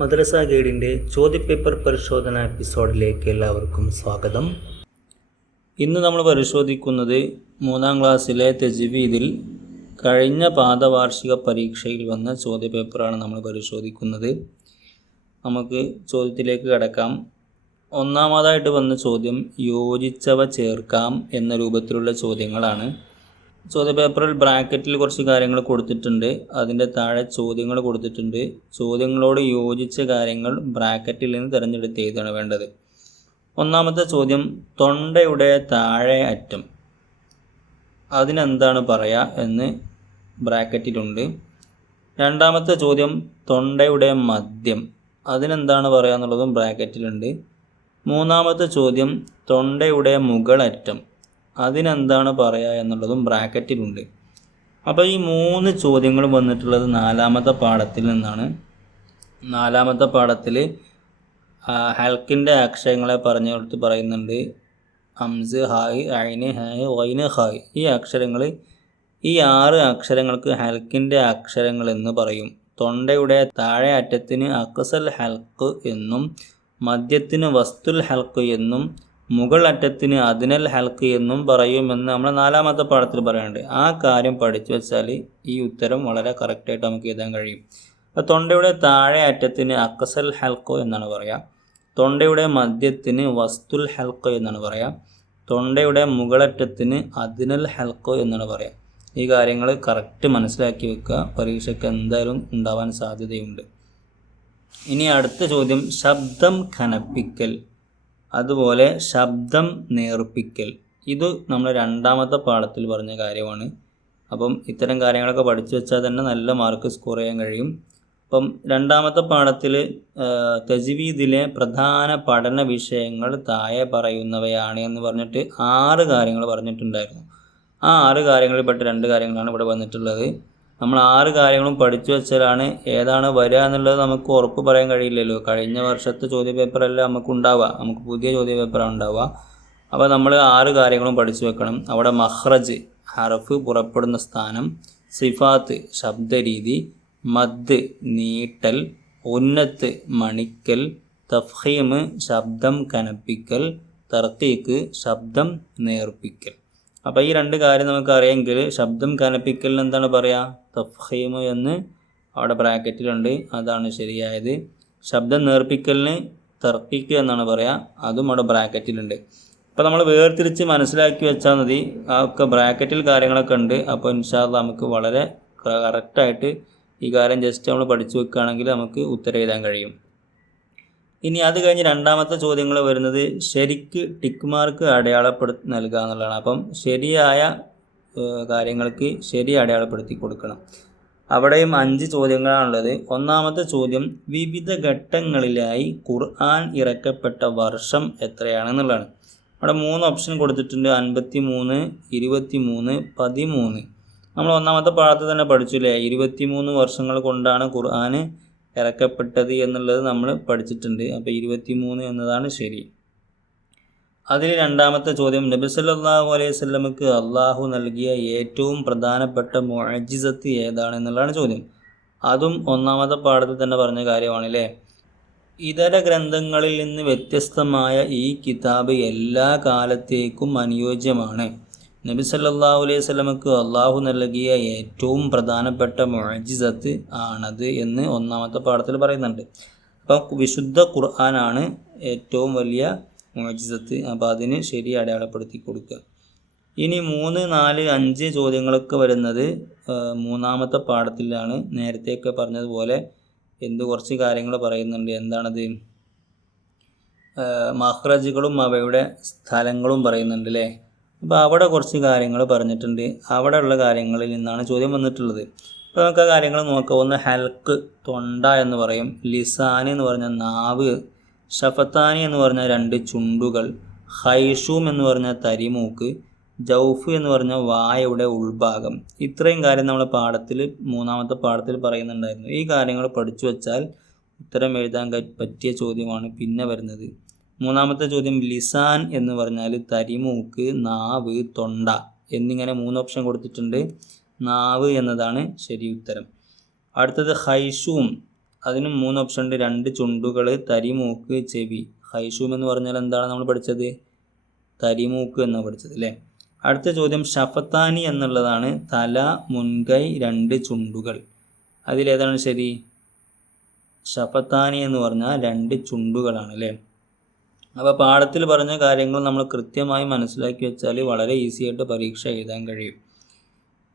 മദ്രസ ഗൈഡിന്റെ ചോദ്യപേപ്പർ പരിശോധന എപ്പിസോഡിലേക്ക് എല്ലാവർക്കും സ്വാഗതം. ഇന്ന് നമ്മൾ പരിശോധിക്കുന്നത് മൂന്നാം ക്ലാസ്സിലെ തെജിവീദിൽ കഴിഞ്ഞ പാദവാർഷിക പരീക്ഷയിൽ വന്ന ചോദ്യപേപ്പറാണ് നമ്മൾ പരിശോധിക്കുന്നത്. നമുക്ക് ചോദ്യത്തിലേക്ക് കിടക്കാം. ഒന്നാമതായിട്ട് വന്ന ചോദ്യം യോജിച്ചവ ചേർക്കാം എന്ന രൂപത്തിലുള്ള ചോദ്യങ്ങളാണ്. ചോദ്യപേപ്പറിൽ ബ്രാക്കറ്റിൽ കുറച്ച് കാര്യങ്ങൾ കൊടുത്തിട്ടുണ്ട്. അതിന്റെ താഴെ ചോദ്യങ്ങൾ കൊടുത്തിട്ടുണ്ട്. ചോദ്യങ്ങളോട് യോജിച്ച കാര്യങ്ങൾ ബ്രാക്കറ്റിൽ നിന്ന് തിരഞ്ഞെടുത്ത് എഴുതാണ് വേണ്ടത്. ഒന്നാമത്തെ ചോദ്യം തൊണ്ടയുടെ താഴെ അറ്റം. അതിനെന്താണ് പറയുക എന്ന് ബ്രാക്കറ്റിലുണ്ട് രണ്ടാമത്തെ ചോദ്യം തൊണ്ടയുടെ മദ്യം അതിനെന്താണ് പറയുക എന്നുള്ളതും ബ്രാക്കറ്റിലുണ്ട് മൂന്നാമത്തെ ചോദ്യം തൊണ്ടയുടെ മുകളറ്റം. അതിനെന്താണ് പറയുക എന്നുള്ളതും ബ്രാക്കറ്റിലുണ്ട്. അപ്പോൾ ഈ മൂന്ന് ചോദ്യങ്ങൾ വന്നിട്ടുള്ളത് നാലാമത്തെ പാഠത്തിൽ നിന്നാണ്. നാലാമത്തെ പാഠത്തിൽ ഹൽക്കിന്റെ അക്ഷരങ്ങളെ പറഞ്ഞു കൊടുത്ത് പറയുന്നുണ്ട്. അംസ് ഹായ് ഐന് ഹായ് ഒയിന് ഹായ്. ഈ അക്ഷരങ്ങൾ ഈ ആറ് അക്ഷരങ്ങൾക്ക് ഹൽക്കിന്റെ അക്ഷരങ്ങൾ എന്ന് പറയും. തൊണ്ടയുടെ താഴെ അറ്റത്തിന് അക്സൽ ഹൽക്ക് എന്നും മദ്യത്തിന് വസ്തുൽ ഹൽക്ക് എന്നും മുകൾ അറ്റത്തിന് അതിനൽ ഹൽക്ക് എന്നും പറയുമെന്ന് നമ്മൾ നാലാമത്തെ പാഠത്തിൽ പറയുന്നുണ്ട്. ആ കാര്യം പഠിച്ചു വെച്ചാൽ ഈ ഉത്തരം വളരെ കറക്റ്റായിട്ട് നമുക്ക് എഴുതാൻ കഴിയും. തൊണ്ടയുടെ താഴെ അറ്റത്തിന് അക്കസൽ ഹൽക്കോ എന്നാണ് പറയുക തൊണ്ടയുടെ മധ്യത്തിന് വസ്തുൽ ഹൽക്കോ എന്നാണ് പറയുക തൊണ്ടയുടെ മുകളറ്റത്തിന് അതിനൽ ഹൽക്കോ എന്നാണ് പറയുക ഈ കാര്യങ്ങൾ കറക്റ്റ് മനസ്സിലാക്കി വെക്കുക. പരീക്ഷയ്ക്ക് എന്തായാലും ഉണ്ടാവാൻ സാധ്യതയുണ്ട്. ഇനി അടുത്ത ചോദ്യം ശബ്ദം ഖനപ്പിക്കൽ അതുപോലെ ശബ്ദം നേർപ്പിക്കൽ. ഇത് നമ്മൾ രണ്ടാമത്തെ പാഠത്തിൽ പറഞ്ഞ കാര്യമാണ്. അപ്പം ഇത്തരം കാര്യങ്ങളൊക്കെ പഠിച്ചു വെച്ചാൽ തന്നെ നല്ല മാർക്ക് സ്കോർ ചെയ്യാൻ കഴിയും. അപ്പം രണ്ടാമത്തെ പാഠത്തിൽ തജ്വീദിലെ പ്രധാന പഠന വിഷയങ്ങൾ താഴെ പറയുന്നവയാണ് എന്ന് പറഞ്ഞിട്ട് ആറ് കാര്യങ്ങൾ പറഞ്ഞിട്ടുണ്ടായിരുന്നു. ആ ആറ് കാര്യങ്ങളിൽപ്പെട്ട രണ്ട് കാര്യങ്ങളാണ് ഇവിടെ വന്നിട്ടുള്ളത്. നമ്മൾ ആറ് കാര്യങ്ങളും പഠിച്ചു വെച്ചാലാണ് ഏതാണ് വരിക എന്നുള്ളത് നമുക്ക് ഉറപ്പ് പറയാൻ കഴിയില്ലല്ലോ. കഴിഞ്ഞ വർഷത്തെ ചോദ്യപേപ്പറല്ല നമുക്ക് ഉണ്ടാവുക. നമുക്ക് പുതിയ ചോദ്യപേപ്പറാണ് ഉണ്ടാവുക. അപ്പോൾ നമ്മൾ ആറ് കാര്യങ്ങളും പഠിച്ചു വെക്കണം. അവിടെ മഹ്റജ് ഹറഫ് പുറപ്പെടുന്ന സ്ഥാനം സിഫാത്ത് ശബ്ദരീതി മദ് നീട്ടൽ ഉന്നത്ത് മണിക്കൽ തഫ്ഹീം ശബ്ദം കനപ്പിക്കൽ തർക്കീക്ക് ശബ്ദം നേർപ്പിക്കൽ. അപ്പോൾ ഈ രണ്ട് കാര്യം നമുക്ക് അറിയാമെങ്കിൽ ശബ്ദം കനപ്പിക്കലിന് എന്താണ് പറയുക തഫീമ് എന്ന് അവിടെ ബ്രാക്കറ്റിലുണ്ട്. അതാണ് ശരിയായത്. ശബ്ദം നേർപ്പിക്കലിന് തർപ്പിക്കുക എന്നാണ് പറയുക അതും അവിടെ ബ്രാക്കറ്റിലുണ്ട്. അപ്പോൾ നമ്മൾ വേർതിരിച്ച് മനസ്സിലാക്കി വെച്ചാൽ മതി. ഒക്കെ ബ്രാക്കറ്റിൽ കാര്യങ്ങളൊക്കെ ഉണ്ട്. അപ്പോൾ ഇൻഷാല്ല നമുക്ക് വളരെ കറക്റ്റായിട്ട് ഈ കാര്യം ജസ്റ്റ് നമ്മൾ പഠിച്ചു വെക്കുകയാണെങ്കിൽ നമുക്ക് ഉത്തരം എഴുതാൻ കഴിയും. ഇനി അത് കഴിഞ്ഞ് രണ്ടാമത്തെ ചോദ്യങ്ങൾ വരുന്നത് ശരിക്ക് ടിക്ക് മാർക്ക് അടയാളപ്പെടുത്തി നൽകുക എന്നുള്ളതാണ്. അപ്പം ശരിയായ കാര്യങ്ങൾക്ക് ശരി അടയാളപ്പെടുത്തി കൊടുക്കണം. അവിടെയും അഞ്ച് ചോദ്യങ്ങളാണുള്ളത്. ഒന്നാമത്തെ ചോദ്യം വിവിധ ഘട്ടങ്ങളിലായി ഖുർആൻ ഇറക്കപ്പെട്ട വർഷം എത്രയാണെന്നുള്ളതാണ് അവിടെ മൂന്ന് ഓപ്ഷൻ കൊടുത്തിട്ടുണ്ട്. അൻപത്തി മൂന്ന് ഇരുപത്തി മൂന്ന് പതിമൂന്ന്. നമ്മൾ ഒന്നാമത്തെ പാഠത്തിൽ തന്നെ പഠിച്ചില്ലേ? ഇരുപത്തി മൂന്ന് വർഷങ്ങൾ കൊണ്ടാണ് ഖുർആൻ ഇറക്കപ്പെട്ടത് എന്നുള്ളത് നമ്മൾ പഠിച്ചിട്ടുണ്ട്. അപ്പോൾ ഇരുപത്തി മൂന്ന് എന്നതാണ് ശരി. അതിൽ രണ്ടാമത്തെ ചോദ്യം നബി സല്ലല്ലാഹു അലൈഹി വസല്ലമക്ക് അള്ളാഹു നൽകിയ ഏറ്റവും പ്രധാനപ്പെട്ട മുഅജിസത്ത് ഏതാണ് എന്നുള്ളതാണ് ചോദ്യം. അതും ഒന്നാമത്തെ പാഠത്തിൽ തന്നെ പറഞ്ഞ കാര്യമാണല്ലേ? ഇതര ഗ്രന്ഥങ്ങളിൽ നിന്ന് വ്യത്യസ്തമായ ഈ കിതാബ് എല്ലാ കാലത്തേക്കും അനുയോജ്യമാണ്. നബി സല്ലല്ലാഹു അലൈഹി സ്വലമക്ക് അള്ളാഹു നൽകിയ ഏറ്റവും പ്രധാനപ്പെട്ട മുഴജിസത്ത് ആണത് എന്ന് ഒന്നാമത്തെ പാഠത്തിൽ പറയുന്നുണ്ട്. അപ്പം വിശുദ്ധ ഖുർആനാണ് ഏറ്റവും വലിയ മുഴജിസത്ത് അപ്പോൾ അതിന് ശരി അടയാളപ്പെടുത്തി കൊടുക്കുക. ഇനി മൂന്ന് നാല് അഞ്ച് ചോദ്യങ്ങളൊക്കെ വരുന്നത് മൂന്നാമത്തെ പാഠത്തിലാണ്. നേരത്തെയൊക്കെ പറഞ്ഞതുപോലെ എന്ത് കുറച്ച് കാര്യങ്ങൾ പറയുന്നുണ്ട് എന്താണത്? മഹ്റജുകളും അവയുടെ സ്ഥലങ്ങളും പറയുന്നുണ്ട് അല്ലേ? അപ്പോൾ അവിടെ കുറച്ച് കാര്യങ്ങൾ പറഞ്ഞിട്ടുണ്ട്. അവിടെയുള്ള കാര്യങ്ങളിൽ നിന്നാണ് ചോദ്യം വന്നിട്ടുള്ളത്. അപ്പോൾ നമുക്ക് ആ കാര്യങ്ങൾ നോക്കാം. ഒന്ന് ഹൽക്ക് തൊണ്ട എന്ന് പറയും. ലിസാൻ എന്ന് പറഞ്ഞ നാവ് ഷഫത്താനി എന്ന് പറഞ്ഞ രണ്ട് ചുണ്ടുകൾ ഹൈഷൂം എന്ന് പറഞ്ഞ തരിമൂക്ക് ജൗഫ് എന്ന് പറഞ്ഞ വായയുടെ ഉൾഭാഗം. ഇത്രയും കാര്യം നമ്മൾ പാഠത്തിൽ മൂന്നാമത്തെ പാഠത്തിൽ പറയുന്നുണ്ടായിരുന്നു. ഈ കാര്യങ്ങൾ പഠിച്ചു വച്ചാൽ ഉത്തരം എഴുതാൻ പറ്റിയ ചോദ്യമാണ് പിന്നെ വരുന്നത്. മൂന്നാമത്തെ ചോദ്യം ലിസാൻ എന്ന് പറഞ്ഞാൽ തരിമൂക്ക് നാവ് തൊണ്ട എന്നിങ്ങനെ മൂന്ന് ഓപ്ഷൻ കൊടുത്തിട്ടുണ്ട്. നാവ് എന്നതാണ് ശരി ഉത്തരം. അടുത്തത് ഹൈഷൂം. അതിനും മൂന്ന് ഓപ്ഷൻ ഉണ്ട്. രണ്ട് ചുണ്ടുകൾ തരിമൂക്ക് ചെവി. ഹൈഷൂം എന്ന് പറഞ്ഞാൽ എന്താണ് നമ്മൾ പഠിച്ചത്? തരിമൂക്ക് എന്നാണ് പഠിച്ചത് അല്ലേ? അടുത്ത ചോദ്യം ഷഫത്താനി എന്നുള്ളതാണ്. തല മുൻകൈ രണ്ട് ചുണ്ടുകൾ. അതിലേതാണ് ശരി? ഷഫത്താനി എന്ന് പറഞ്ഞാൽ രണ്ട് ചുണ്ടുകളാണ് അല്ലേ? അപ്പോൾ പാഠത്തിൽ പറഞ്ഞ കാര്യങ്ങൾ നമ്മൾ കൃത്യമായി മനസ്സിലാക്കി വെച്ചാൽ വളരെ ഈസി ആയിട്ട് പരീക്ഷ എഴുതാൻ കഴിയും.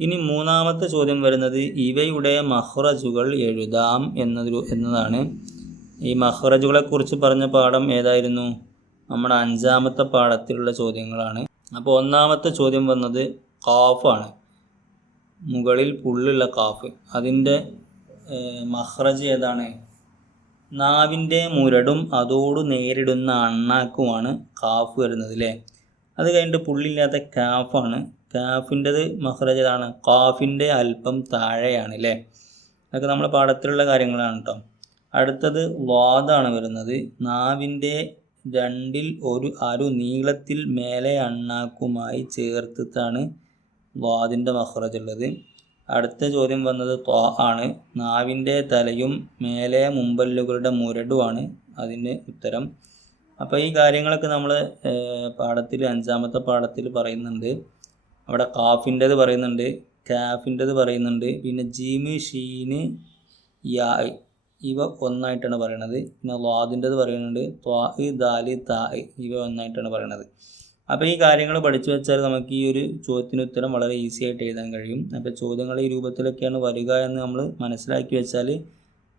ഇനി മൂന്നാമത്തെ ചോദ്യം വരുന്നത് ഇവയുടെ മഹ്റജുകൾ എഴുതാം എന്നതൊരു എന്നതാണ്. ഈ മഹ്റജുകളെ കുറിച്ച് പറഞ്ഞ പാഠം ഏതായിരുന്നു? നമ്മുടെ അഞ്ചാമത്തെ പാഠത്തിലുള്ള ചോദ്യങ്ങളാണ്. അപ്പോൾ ഒന്നാമത്തെ ചോദ്യം വന്നത് കാഫാണ്. മുകളിൽ പുള്ളുള്ള കാഫ്. അതിന്റെ മഹ്റജ് ഏതാണ്? നാവിന്റെ മുരടും അതോട് നേരിടുന്ന അണ്ണാക്കുമാണ് കാഫ് വരുന്നത് അല്ലേ അത് കഴിഞ്ഞിട്ട് പുള്ളില്ലാത്ത കാഫാണ്. കാഫിന്റെത് മഹ്റജതാണ്. കാഫിന്റെ അല്പം താഴെയാണ് അല്ലേ അതൊക്കെ നമ്മുടെ പാഠത്തിലുള്ള കാര്യങ്ങളാണ് കേട്ടോ അടുത്തത് വാദാണ് വരുന്നത്. നാവിന്റെ രണ്ടിൽ ഒരു അരു നീളത്തിൽ മേലെ അണ്ണാക്കുമായി ചേർത്തിട്ടാണ് വാദിന്റെ മഹ്റജുള്ളത്. അടുത്ത ചോദ്യം വന്നത് ത്വാ ആണ്. നാവിന്റെ തലയും മേലെ മുമ്പല്ലുകളുടെ മുരടുമാണ് അതിന് ഉത്തരം. അപ്പോൾ ഈ കാര്യങ്ങളൊക്കെ നമ്മൾ പാഠത്തിൽ അഞ്ചാമത്തെ പാഠത്തിൽ പറയുന്നുണ്ട്. അവിടെ കാഫിന്റെത് പറയുന്നുണ്ട് കാഫിന്റെത് പറയുന്നുണ്ട്. പിന്നെ ജീമ് ഷീന് യാ ഇവ ഒന്നായിട്ടാണ് പറയണത്. പിന്നെ വാദിന്റെത് പറയുന്നുണ്ട് ത്വാ ദാലി താ ഇവ ഒന്നായിട്ടാണ് പറയണത്. അപ്പോൾ ഈ കാര്യങ്ങൾ പഠിച്ചു വെച്ചാൽ നമുക്ക് ഈ ഒരു ചോദ്യത്തിന് ഉത്തരം വളരെ ഈസി ആയിട്ട് എഴുതാൻ കഴിയും. അപ്പോൾ ചോദ്യങ്ങൾ ഈ രൂപത്തിലൊക്കെയാണ് വരിക എന്ന് നമ്മൾ മനസ്സിലാക്കി വെച്ചാൽ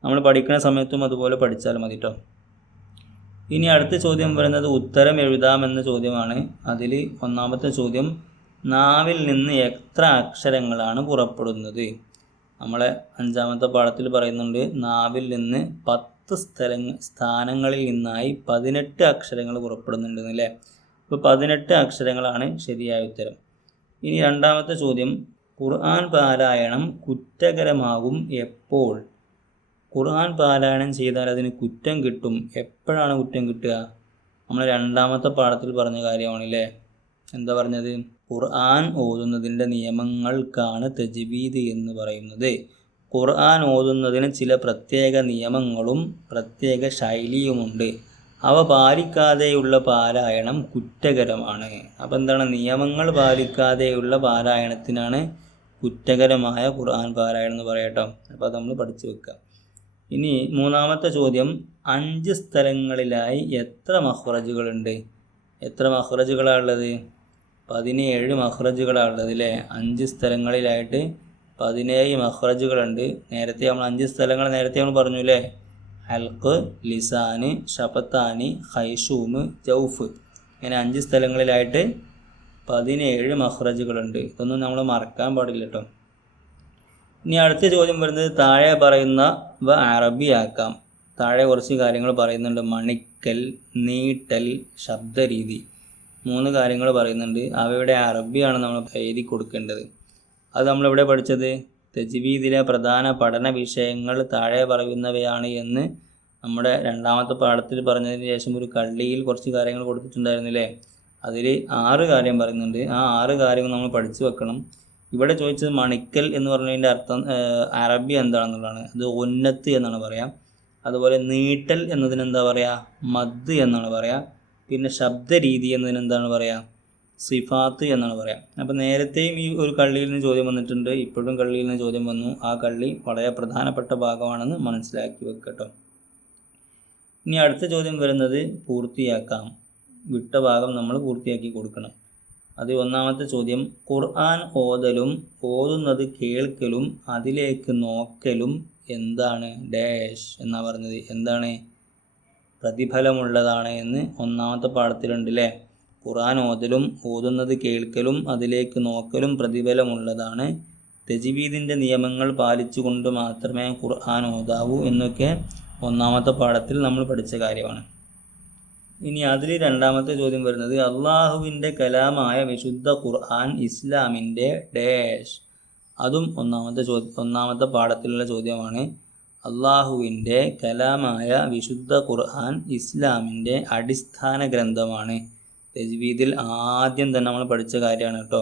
നമ്മൾ പഠിക്കുന്ന സമയത്തും അതുപോലെ പഠിച്ചാൽ മതി കേട്ടോ ഇനി അടുത്ത ചോദ്യം വരുന്നത് ഉത്തരം എഴുതാമെന്ന ചോദ്യമാണ്. അതിൽ ഒന്നാമത്തെ ചോദ്യം നാവിൽ നിന്ന് എത്ര അക്ഷരങ്ങളാണ് പുറപ്പെടുന്നത്? നമ്മളെ അഞ്ചാമത്തെ പാഠത്തിൽ പറയുന്നുണ്ട് നാവിൽ നിന്ന് പത്ത് സ്ഥലങ്ങൾ സ്ഥാനങ്ങളിൽ നിന്നായി പതിനെട്ട് അക്ഷരങ്ങൾ പുറപ്പെടുന്നുണ്ടെന്ന് അല്ലേ അപ്പോൾ പതിനെട്ട് അക്ഷരങ്ങളാണ് ശരിയായ ഉത്തരം. ഇനി രണ്ടാമത്തെ ചോദ്യം ഖുർആൻ പാരായണം കുറ്റകരമാകും എപ്പോൾ? ഖുർആൻ പാരായണം ചെയ്താൽ അതിന് കുറ്റം കിട്ടും. എപ്പോഴാണ് കുറ്റം കിട്ടുക? നമ്മൾ രണ്ടാമത്തെ പാഠത്തിൽ പറഞ്ഞ കാര്യമാണല്ലേ? എന്താ പറഞ്ഞത്? ഖുർആൻ ഓതുന്നതിന്റെ നിയമങ്ങൾക്കാണ് തജ്വീദ് എന്ന് പറയുന്നത്. ഖുർആൻ ഓതുന്നതിന് ചില പ്രത്യേക നിയമങ്ങളും പ്രത്യേക ശൈലിയുമുണ്ട്. അവ പാലിക്കാതെയുള്ള പാരായണം കുറ്റകരമാണ്. അപ്പം എന്താണ്? നിയമങ്ങൾ പാലിക്കാതെയുള്ള പാരായണത്തിനാണ് കുറ്റകരമായ ഖുർആൻ പാരായണം എന്ന് പറയട്ടോ അപ്പോൾ അത് നമ്മൾ പഠിച്ചു വെക്കുക ഇനി മൂന്നാമത്തെ ചോദ്യം. അഞ്ച് സ്ഥലങ്ങളിലായി എത്ര മഹ്റജുകളുണ്ട് എത്ര മഹ്റജുകളാണ് ഉള്ളത്? പതിനേഴ് മഹ്റജുകളാണ് ഉള്ളത് അല്ലേ? അഞ്ച് സ്ഥലങ്ങളിലായിട്ട് പതിനേഴ് മഹ്റജുകളുണ്ട് നേരത്തെ നമ്മൾ അഞ്ച് സ്ഥലങ്ങൾ നേരത്തെ നമ്മൾ പറഞ്ഞു അല്ലേ? ഹൽക്ക് ലിസാന് ഷഫത്താനി ഹൈഷൂമ് ജൗഫ് ഇങ്ങനെ അഞ്ച് സ്ഥലങ്ങളിലായിട്ട് പതിനേഴ് മഹ്റജുകളുണ്ട് ഇതൊന്നും നമ്മൾ മറക്കാൻ പാടില്ല കേട്ടോ ഇനി അടുത്ത ചോദ്യം വരുന്നത് താഴെ പറയുന്ന വ അറബിയാക്കാം. താഴെ കുറച്ച് കാര്യങ്ങൾ പറയുന്നുണ്ട്. മണിക്കൽ നീട്ടൽ ശബ്ദരീതി. മൂന്ന് കാര്യങ്ങൾ പറയുന്നുണ്ട്. അവയുടെ അറബിയാണ് നമ്മൾ എഴുതി കൊടുക്കേണ്ടത്. അത് നമ്മളിവിടെ പഠിച്ചത്? തെജ്വീദിലെ പ്രധാന പഠന വിഷയങ്ങൾ താഴെ പറയുന്നവയാണ് എന്ന് നമ്മുടെ രണ്ടാമത്തെ പാഠത്തിൽ പറഞ്ഞതിന് ശേഷം ഒരു കള്ളിയിൽ കുറച്ച് കാര്യങ്ങൾ കൊടുത്തിട്ടുണ്ടായിരുന്നില്ലേ? അതിൽ ആറ് കാര്യം പറയുന്നുണ്ട്. ആ ആറ് കാര്യങ്ങൾ നമ്മൾ പഠിച്ചു വെക്കണം. ഇവിടെ ചോദിച്ചത് മണിക്കൽ എന്ന് പറഞ്ഞതിന്റെ അർത്ഥം അറബി എന്താണെന്നുള്ളതാണ്. അത് ഉന്നത്ത് എന്നാണ് പറയാം. അതുപോലെ നീട്ടൽ എന്നതിന് എന്താ പറയുക മദ് എന്നാണ് പറയുക പിന്നെ ശബ്ദരീതി എന്നതിന് എന്താണ് പറയുക സിഫാത്ത് എന്നാണ് പറയാം. അപ്പോൾ നേരത്തെയും ഈ ഒരു കള്ളിയിൽ നിന്ന് ചോദ്യം വന്നിട്ടുണ്ട്. ഇപ്പോഴും കള്ളിയിൽ നിന്ന് ചോദ്യം വന്നു. ആ കള്ളി വളരെ പ്രധാനപ്പെട്ട ഭാഗമാണെന്ന് മനസ്സിലാക്കി വെക്കട്ടോ ഇനി അടുത്ത ചോദ്യം വരുന്നത് പൂർത്തിയാക്കാം. വിട്ട ഭാഗം നമ്മൾ പൂർത്തിയാക്കി കൊടുക്കണം. അത് ഒന്നാമത്തെ ചോദ്യം. ഖുർആൻ ഓതലും ഓതുന്നത് കേൾക്കലും അതിലേക്ക് നോക്കലും എന്താണ് ഡാഷ് എന്നാ പറഞ്ഞത്? എന്താണ് പ്രതിഫലമുള്ളതാണ് എന്ന് ഒന്നാമത്തെ പാഠത്തിലുണ്ട് അല്ലേ ഖുർആൻ ഓതലും ഓതുന്നത് കേൾക്കലും അതിലേക്ക് നോക്കലും പ്രതിഫലമുള്ളതാണ്. തെജിവീദിന്റെ നിയമങ്ങൾ പാലിച്ചുകൊണ്ട് മാത്രമേ ഖുർആൻ ഓതാവൂ എന്നൊക്കെ ഒന്നാമത്തെ പാഠത്തിൽ നമ്മൾ പഠിച്ച കാര്യമാണ്. ഇനി അതിൽ രണ്ടാമത്തെ ചോദ്യം വരുന്നത് അള്ളാഹുവിന്റെ കലാമായ വിശുദ്ധ ഖുർആൻ ഇസ്ലാമിന്റെ ഡാഷ്. അതും ഒന്നാമത്തെ ചോദ്യം ഒന്നാമത്തെ പാഠത്തിലുള്ള ചോദ്യമാണ് അള്ളാഹുവിന്റെ കലാമായ വിശുദ്ധ ഖുർആൻ ഇസ്ലാമിന്റെ അടിസ്ഥാന ഗ്രന്ഥമാണ്. തജ്വീദിൽ ആദ്യം തന്നെ നമ്മൾ പഠിച്ച കാര്യമാണ് കേട്ടോ.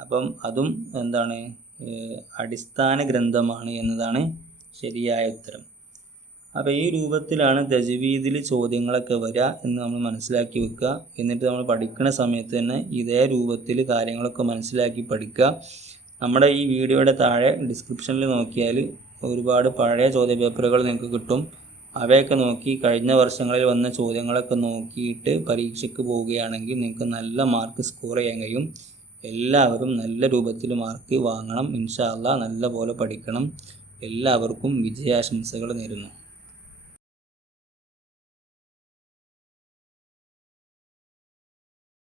അപ്പം അതും എന്താണ് അടിസ്ഥാന ഗ്രന്ഥമാണ് എന്നതാണ് ശരിയായ ഉത്തരം. അപ്പോൾ ഈ രൂപത്തിലാണ് തജ്വീദിൽ ചോദ്യങ്ങളൊക്കെ വരിക എന്ന് നമ്മൾ മനസ്സിലാക്കി വെക്കുക. എന്നിട്ട് നമ്മൾ പഠിക്കുന്ന സമയത്ത് തന്നെ ഇതേ രൂപത്തിൽ കാര്യങ്ങളൊക്കെ മനസ്സിലാക്കി പഠിക്കുക. നമ്മുടെ ഈ വീഡിയോയുടെ താഴെ ഡിസ്ക്രിപ്ഷനിൽ നോക്കിയാൽ ഒരുപാട് പഴയ ചോദ്യ പേപ്പറുകൾ നിങ്ങൾക്ക് കിട്ടും. അവയൊക്കെ നോക്കി കഴിഞ്ഞ വർഷങ്ങളിൽ വന്ന ചോദ്യങ്ങളൊക്കെ നോക്കിയിട്ട് പരീക്ഷയ്ക്ക് പോവുകയാണെങ്കിൽ നിങ്ങൾക്ക് നല്ല മാർക്ക് സ്കോർ ചെയ്യാൻ കഴിയും. എല്ലാവരും നല്ല രൂപത്തിൽ മാർക്ക് വാങ്ങണം. ഇൻഷാല്ല നല്ല പോലെ പഠിക്കണം. എല്ലാവർക്കും വിജയാശംസകൾ നേരുന്നു.